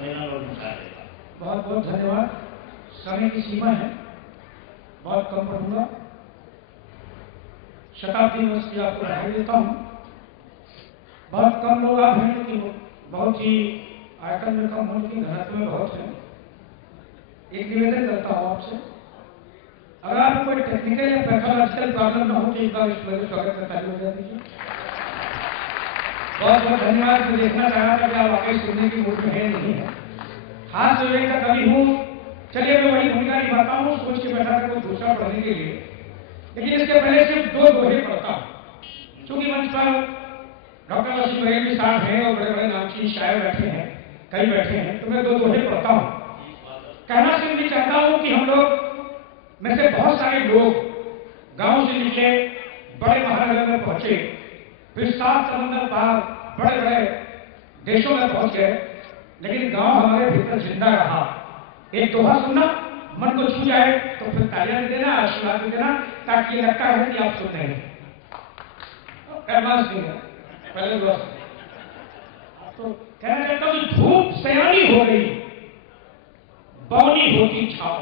सम्मेलन और मुशायरे। बहुत बहुत धन्यवाद। समय की सीमा है, बहुत कम पढ़ूंगा। शताब्दी वर्ष की आपको बधाई देता हूँ। बहुत कम लोग आप हैं, लेकिन बहुत ही आयतन में कम होने की घनत्व में बहुत है। एक निवेदन करता हूँ आपसे, अगर आपको कोई टेक्निकल या पैथोलॉजिकल प्रॉब्लम ना हो तो एक बार इस मेरे स्वागत में ताली बजा दीजिए। बहुत बहुत धन्यवाद। मैं देखना चाह रहा था कि आप वाकई सुनने की मूड में है नहीं है। हाथ जोड़ने का कवि हूँ, चलिए मैं वही भूमिका निभाता हूँ सोच के बैठा था दूसरा पढ़ने के लिए, लेकिन इसके पहले सिर्फ दो दोहे पढ़ता हूँ। चूंकि मंच पर डॉक्टर वसीम बरेलवी साहब हैं और बड़े बड़े नामचीन शायर बैठे हैं, कई बैठे हैं, तो मैं दो दोहे पढ़ता हूँ। कहना सिर्फ भी चाहता हूँ कि हम लोग में से बहुत सारे लोग गांव से निकले, बड़े महानगर में पहुंचे, फिर 7 समंदर पार बड़े बड़े देशों में पहुंच गए, लेकिन गांव हमारे भीतर जिंदा रहा। एक दोहा सुनना, मन को छू जाए तो फिर तालियां देना, आशीर्वाद देना, ताकि ये लगता है कि आप सुन रहे हैं। एडवांस नहीं है, पहले दुआ। तो कहना चाहता हूं कि धूप सयानी हो गई, बौनी होती छाव।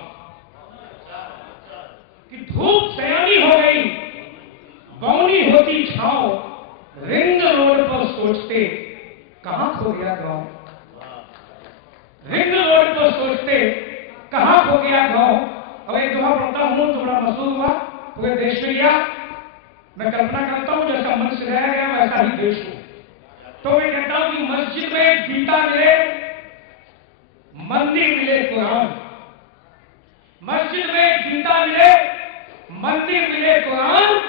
कि धूप सयानी हो गई, बौनी होती छाव, रिंग रोड पर सोचते कहां खो गया गांव। रिंग रोड पर सोचते कहां खो गया गांव। अब एक दोहा पढ़ता हूं तो बड़ा मशहूर हुआ, पूरे देश में गया। मैं कल्पना करता हूं जैसा मन से रह गया वैसा ही देश हो। तो मैं कहता हूं कि मस्जिद में गीता मिले, मंदिर मिले कुरान। मस्जिद में गीता मिले, मंदिर मिले कुरान,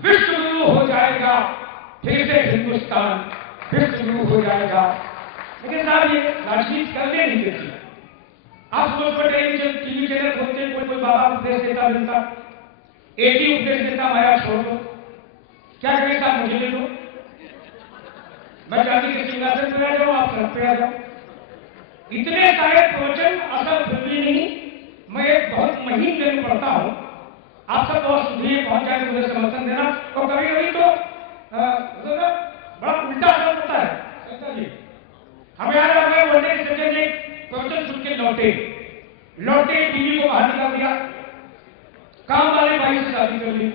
विश्व गुरु हो जाएगा फिर से हिंदुस्तान, विश्व गुरु हो जाएगा। लेकिन साहब ये राजनीति करने नहीं देती। आप सोच पर टेलीविजन टीवी चैनल खोलते, कोई बाबा उपदेश देता मिलता, एक ही उपदेश देता, माया छोड़ दो। क्या करें साहब, मुझे ले लो, मैं चांदी के सिंहासन पर आ जाऊं, आप सड़क पे आ जाओ। इतने सारे प्रवचन असल फिर भी नहीं। मैं एक बहुत महीन जन पढ़ता हूं, आप सब बहुत सुधरिए, पहुंच जाए मुझे समर्थन देना। और कभी कभी तो बड़ा उल्टा असर होता है। संता जी, हमें याद आ गया, वनडे सज्जन ने प्रवचन सुन के लौटे, बीवी को बाहर निकाल दिया, काम वाले भाई से शादी कर ली।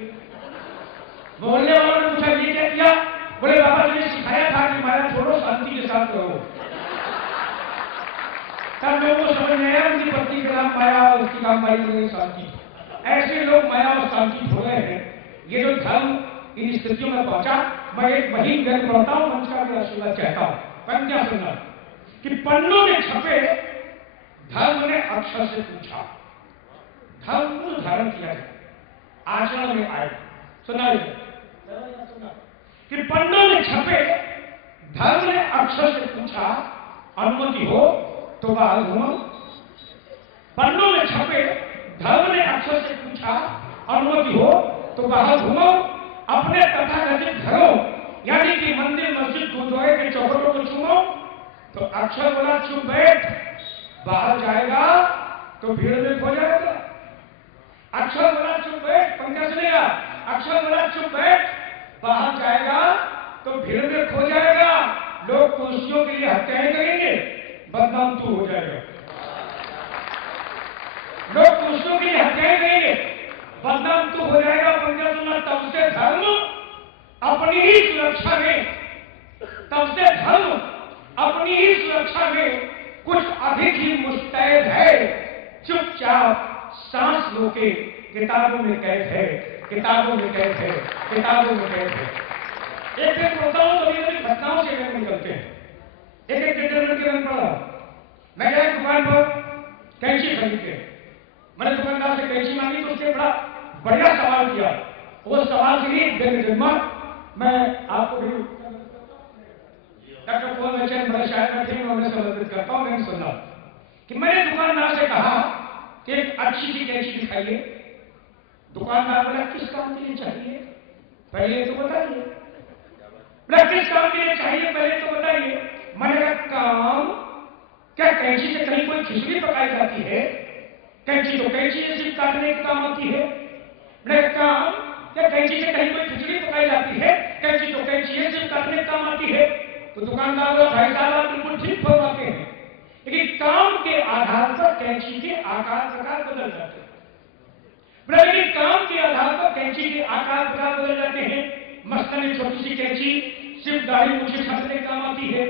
मोहल्ले वालों ने पूछा ये क्या किया? बोले बाबा जी ने सिखाया था कि माया छोड़ो, शांति के साथ करो। तब लोगों को समझ में आया उनकी पत्नी का नाम माया और उसकी नाम माई शांति। ऐसे लोग माया और शांति हो गए हैं। ये जो धर्म इन स्थितियों में पहुंचा, मैं एक महीन ग्रंथ पढ़ता हूं, मंच का भी आशीर्वाद चाहता हूं। पंजा सुनना कि पन्नों में छपे धर्म ने अक्षर से पूछा, धर्म को धारण किया जाए, आचरण में आए। सुना कि पन्नों में छपे धर्म ने अक्षर से पूछा, अनुमति हो तो बाहर घूमो। पन्नों में छपे धर्म ने अक्षर से पूछा, अनुमति हो तो बाहर घूमो। अपने तथाकथित घरों यानी कि मंदिर, मस्जिद, गुरुद्वारे के चौखटों को चूमो। तो अक्षर बोला चुप बैठ, बाहर जाएगा तो भीड़ में खो जाएगा। अक्षर बोला चुप बैठ, पंकज सुनेगा, अक्षर बोला चुप बैठ, बाहर जाएगा तो भीड़ में खो जाएगा। लोग कुर्सियों के लिए हत्याएं करेंगे, बदनाम तू हो जाएगा। लोग कुर्सियों के लिए हत्याएं करेंगे, बदनाम तू हो जाएगा। पंकज सुनना, तब से धर्म अपनी ही सुरक्षा में, तब से धर्म अपनी ही सुरक्षा में कुछ अधिक ही मुस्तैद है। चुपचाप सांस रोके, किताबों में कैद है, किताबों में कैद है, किताबों में कैद है। एक दिन पढ़ता हूं तो ये घटनाओं से रंग निकलते हैं। एक चित्रन के रंग पड़ा, मैं गया दुकान पर कैंची खरीद के, मैंने दुकानदार से कैंची मांगी तो उसने बड़ा बढ़िया सवाल किया। वो सवाल के लिए जन्मा मैं आपको भी डॉक्टर पवन वचन बड़े शायर बैठे हैं, उन्हें संबोधित करता हूं। मैंने सुना कि मैंने दुकानदार से कहा कि एक अच्छी सी कैंची दिखाइए। दुकानदार बोला किस काम के लिए चाहिए पहले तो बताइए। बोला किस काम के लिए चाहिए पहले तो बताइए। मैंने कहा काम क्या, कैंची से कहीं कोई खिचड़ी पकाई जाती है? कैंची तो कैंची सिर्फ काटने के काम आती है। मैंने कहा काम क्या, कैंची से कहीं कोई खिचड़ी पकाई जाती है? कैंची तो कैंची है, सिर्फ काटने के काम आती है। तो दुकानदार भाई साहब आप बिल्कुल ठीक फरमाते हैं, लेकिन के आधार पर कैंची के आकार प्रकार बदल जाते हैं। लेकिन काम के आधार पर कैंची के आकार प्रकार बदल जाते हैं। मसलन छोटी सी कैंची सिर्फ दाढ़ी मूछें काटने काम आती है,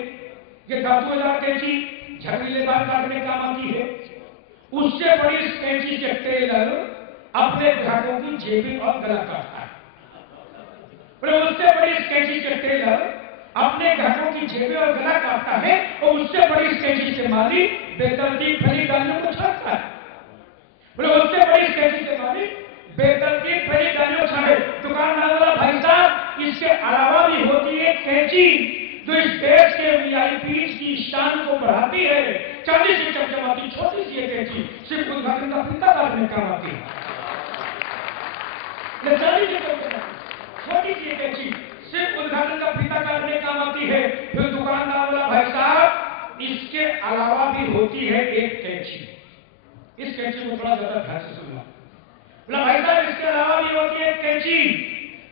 ये धातुदार कैंची झगड़ीले बाल काटने काम आती है। उससे बड़ी इस कैंची से टेलर अपने ग्राहकों की जेबें और गला काटता है। उससे बड़ी इस कैंची से टेलर अपने ग्राहकों की जेबें और गला काटता है, और उससे बड़ी इस कैंची से माली बेतरतीब फली डालियों को छाटता है। उससे बड़ी इस कैंची से माली बेतरतीब फली डालियों छाटे। दुकानदार वाला भाई साहब, इसके अलावा भी होती है कैंची जो इस देश के वीआईपी की शान को बढ़ाती है। चांदी से चमचमाती छोटी सी कैंची सिर्फ उद्घाटन का फीता काटने काम आती है। चांदी से चमचमाती छोटी सी कैंची सिर्फ उद्घाटन का फीता काटने काम आती है। फिर दुकानदार वाला भाई साहब, इसके अलावा भी होती है एक कैंची। इस कैंची को थोड़ा ज्यादा ध्यान से सुनना। बोला भाई साहब, इसके अलावा भी होती है कैंची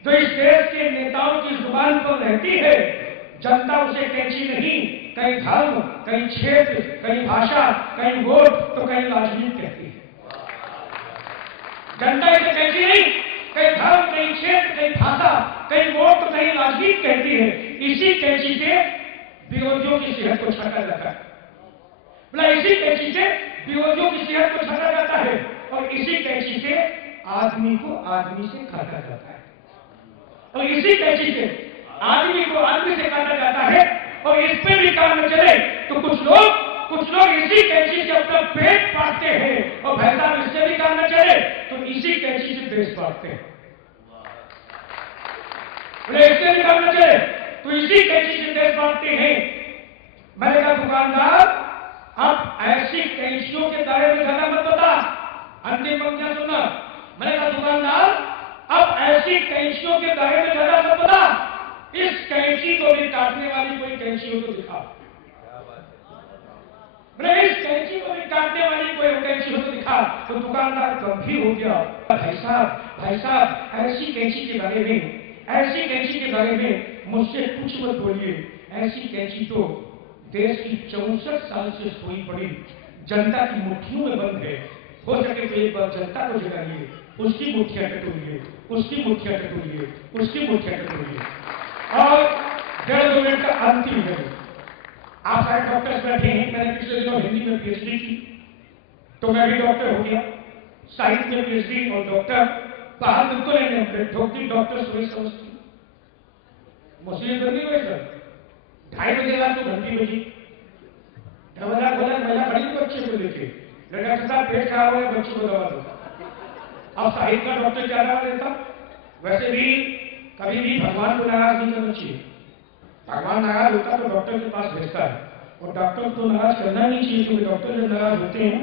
जो इस देश के नेताओं की जुबान पर रहती है। जनता उसे कैंची नहीं, कहीं धर्म, कहीं क्षेत्र, कहीं भाषा, कहीं वोट, तो कहीं राजनीति कहती है। जनता इसे कैंची नहीं, कहीं धर्म, कहीं क्षेत्र, कहीं भाषा, कहीं वोट, तो कहीं राजनीति कहती है। इसी कैंची से विरोधियों की सेहत को छाटा जाता है। बोला इसी कैंची से विरोधियों की सेहत को छाटा जाता है, और इसी कैंची से आदमी को आदमी से काटा जाता है, और इसी कैंची से आदमी को आदमी से काटा जाता है। और इस पे भी काम न चले तो कुछ लोग इसी कैंची से अपना पेट पाटते हैं, और भाई साहब इससे भी काम न चले तो इसी कैंची से देश पाटते हैं। इससे भी काम न चले तो इसी कैंची से देश पाटते हैं। मैंने कहा दुकानदार, अब ऐसी कैंचियों के दायरे में ज्यादा मत बता। अंतिम पंक्तियां सुनना। मैंने कहा दुकानदार, अब ऐसी कैंचियों के दायरे में ज्यादा मत बता। इस कैंची को भी काटने वाली कोई कैंची हो तो दिखा। इस कैंची को भी काटने वाली कोई कैंची हो तो दिखा। तो दुकानदार गंभीर हो गया। भाई साहब, ऐसी कैंची के बारे में मुझसे कुछ मत बोलिए। ऐसी कैंची तो देश की 64 साल से सोई पड़ी जनता की मुट्ठियों में बंद है। हो सके तो एक बार जनता को जगाइए, उसकी मुट्ठियां टटोलिए, उसकी मुट्ठियां टटोलिए, उसकी मुट्ठियां टटोलिए। और 1.5 मिनट का अंतिम है। आप सारे डॉक्टर्स बैठे हैं। मैंने पिछले दिनों हिंदी में पीएचडी की, तो मैं भी डॉक्टर हो गया। साहित्य में पीएचडी और डॉक्टर बाहर बिल्कुल नहीं। डॉक्टर सुरेश समझती मुस्लिम तो नहीं हुए सर। 2:30 बजे रात को घंटी बजी। बोला महिला बड़ी बच्चे को लेके, डॉक्टर साहब पेट खराब हो, बच्चे को दवा दो। अब साहित्य का डॉक्टर क्या दवा देता? वैसे भी कभी भी भगवान को नाराज नहीं करना चाहिए। भगवान नाराज होता तो डॉक्टर के पास भेजता है, और डॉक्टर को नाराज करना नहीं चाहिए, क्योंकि डॉक्टर जब नाराज होते हैं,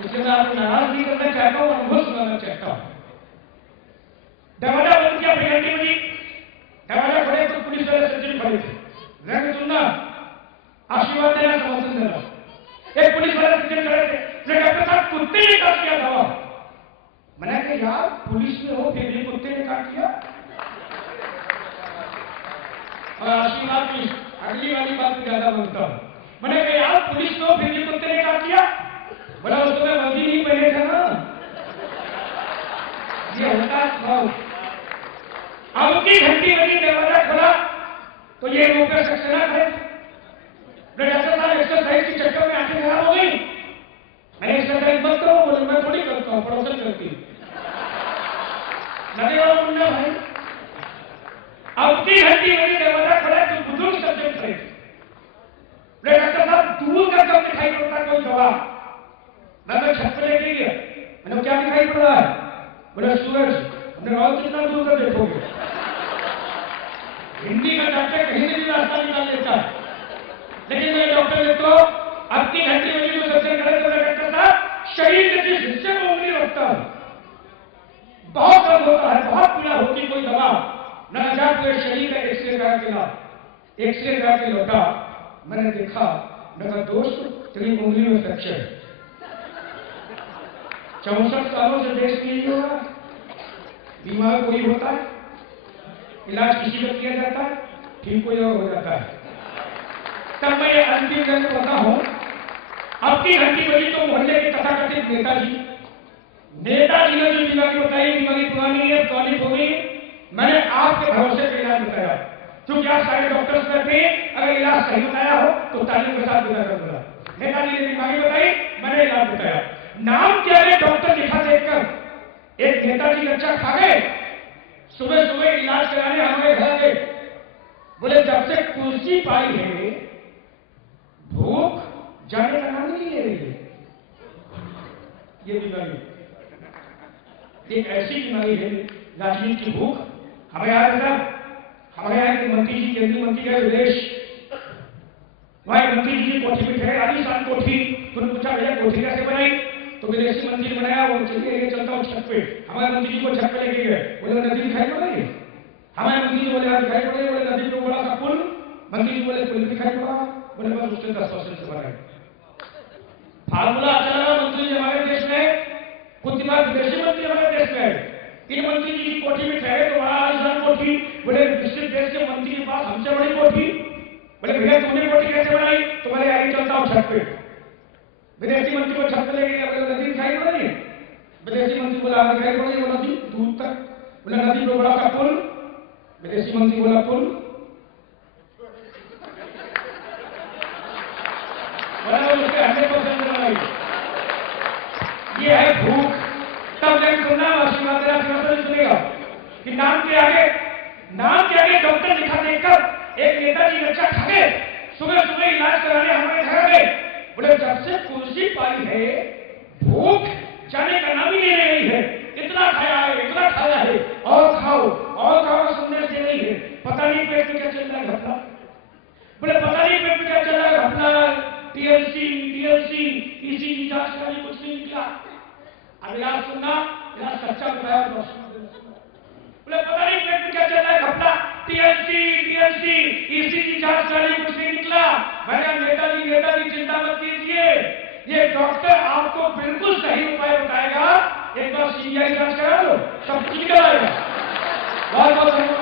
इसलिए मैं आपको नाराज नहीं करना चाहता हूं, अनुभव सुनाना चाहता हूं। दरवाजा बंद किया, घंटी बजी। दरवाजा खोले तो पुलिस वाले सज्जन खड़े थे। मैंने सुनना, आशीर्वाद देना, समर्थन देना। एक पुलिस वाले सज्जन खड़े थे। डॉक्टर साहब, कुत्ते ने काट किया दवा। मैंने कहा यार, पुलिस में हो फिर भी कुत्ते ने काट किया। और आशीर्वाद की अगली वाली बात में ज्यादा बोलता हूं। मैंने कहा यार, पुलिस में हो फिर भी कुत्ते ने काट किया। बोला उसको मैं वर्दी नहीं पहने था ना। ये होता है। अब की घंटी बजी, दरवाजा खोला तो ये मुंह पर सक्सेना खड़े। डॉक्टर साहब, एक्सरसाइज के चक्कर में आंखें खराब हो गई। मैंने एक्सरसाइज मत करो। बोले मैं थोड़ी करता हूं, पड़ोसन करती हूं। लगेगा मुन्ना भाई। अब की घंटी बजी, दरवाजा खोला तो बुजुर्ग सज्जन खड़े। डॉक्टर साहब, दूर का कब दिखाई पड़ता कोई जवाब? मैं छत पर लेके गया। मैंने क्या दिखाई पड़ रहा है? बोले सूरज। हमने और कितना दूर का देखोगे? हिंदी का डॉक्टर कहीं से भी रास्ता निकाल लेता है, लेकिन मेरे डॉक्टर ने तो अब की घंटी बजी जो सज्जन खड़े तो डॉक्टर साहब, शरीर के जिस हिस्से में उंगली रखता है बहुत दर्द होता है, बहुत पीड़ा होती, कोई दवा न जाते शरीर का एक्सरे करा के लौटा। मैंने देखा, मेरा दोस्त तेरी उंगली में फ्रैक्चर है। 64 सालों से देश में नहीं हो रहा। बीमार कोई होता है, इलाज किसी को किया जाता है, ठीक कोई और हो जाता है। तब मैं अंतिम जन बताता हूं, अब की घंटी बजी तो मोहल्ले के तथाकथित नेताजी ने जो बीमारी बताई, बीमारी पुरानी है, पुरानी हो गई। मैंने आपके भरोसे पे इलाज बताया, क्योंकि आप सारे डॉक्टर्स करते हैं, अगर इलाज सही बताया हो तो तालियों के साथ विदा कर दूंगा। नेताजी ने बीमारी बताई, मैंने इलाज बताया। नाम क्या है डॉक्टर लिखा देखकर एक नेताजी कच्चा खा गए, सुबह सुबह इलाज कराने हमारे घर गए। बोले जब से कुर्सी पाई है भूख जाने का नाम नहीं ले रही है। ये बीमारी एक ऐसी बीमारी है, राजनीति की भूख। हमें याद है, हमारे यहाँ के मंत्री जी, केंद्रीय मंत्री गए विदेश, वहां मंत्री जी कोठी में ठहरे, आलीशान कोठी। तुमने पूछा भैया कोठी कैसे बनाई, तो विदेशी मंत्री बनाया। वो चलिए ये चलता हूँ छत पे। हमारे मंत्री जी को छत पे लेके गए, बोले नदी दिखाई पड़ रही है। हमारे मंत्री जी बोले दिखाई पड़ रही है। बोले नदी पे बड़ा सा पुल। मंत्री जी बोले पुल दिखाई पड़ा। बोले बस उससे 10% से बनाए। फार्मूला अच्छा लगा मंत्री जी हमारे देश में, कुछ दिन बाद विदेशी मंत्री हमारे देश में आए। इन मंत्री जी की कोठी में ठहरे तो बड़ा आलीशान कोठी। बोले दूसरे देश के मंत्री के पास हमसे बड़ी कोठी। बोले भैया तुमने कोठी कैसे बनाई, तो बोले आई चलता हूं छत पे। विदेशी मंत्री को छत पे ले गया। बोले नदी दिखाई पड़ रही है। विदेशी मंत्री बोला दिखाई पड़ रही है। वो नदी दूर तक। बोले नदी पे बड़ा सा पुल। विदेशी मंत्री बोला पुल। बोला उसके 100% बनाई। ये है भूख। तब जाके सुनना आशीर्वाद सुनेगा कि नाम के आगे डॉक्टर लिखा देखकर एक नेताजी बच्चा खा गए, सुबह सुबह इलाज कराने हमारे घर गए। बोले जब से कुर्सी पाई है भूख जाने का नाम ही नहीं ले रही है। इतना खाया है और खाओ सुनने से नहीं है। पता नहीं पेट में क्या चल रहा है घपला। बोले पता नहीं पेट में क्या चल रहा है घपला। टीएलसी ईसीजी जांच करानी, कुछ नहीं निकला। अब इलाज सुनना, इलाज सच्चा बताया। बोले पता नहीं पेट में क्या चल रहा है घपला। टीएलसी ईसीजी जांच करानी, कुछ नहीं निकला। मैंने नेताजी चिंता मत कीजिए, ये डॉक्टर आपको बिल्कुल सही उपाय बताएगा। एक बार सीबीआई जांच करा लो, सब कुछ निकल आएगा। बहुत बहुत धन्यवाद।